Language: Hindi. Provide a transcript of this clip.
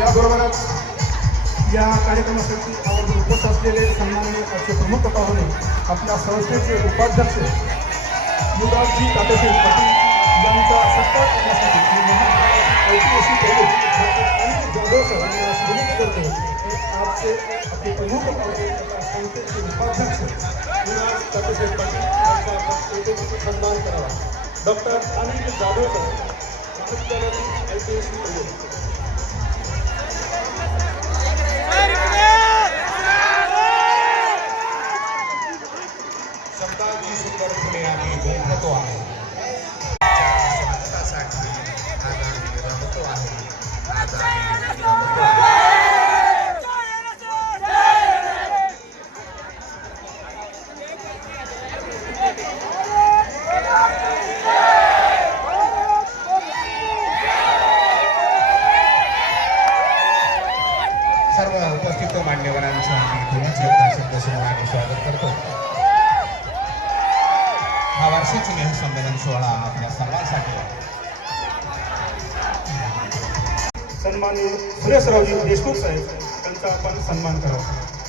याबरोबरच या कार्यक्रमासाठी आवर्जून उपस्थित असलेले सन्माननीय आजचे प्रमुख पाहुणे, आपल्या संस्थेचे उपाध्यक्ष, युवराजजी तात्यासाहेब पाटील उपाध्यक्ष, युवराज तात्यासाहेब पाटील यांचा सन्मान डॉक्टर अनिल जाधव सर महाविद्यालयातील ऐतिहासिक शब्दाची सुंदर फुले आम्ही गुंफतो आहे स्वागतासाठी आज आम्ही रमतो आहे आज आम्ही रमतो आहे सर्व उपस्थित मान्यवरांचं आम्ही पुण्याचे एकदा शब्द समूहाने स्वागत करतो हा वार्षिक स्नेह संमेलन सोहळा आपल्या सर्वांसाठी आहे. सन्माननीय सुरेशरावजी देशमुख साहेब यांचा आपण सन्मान करावा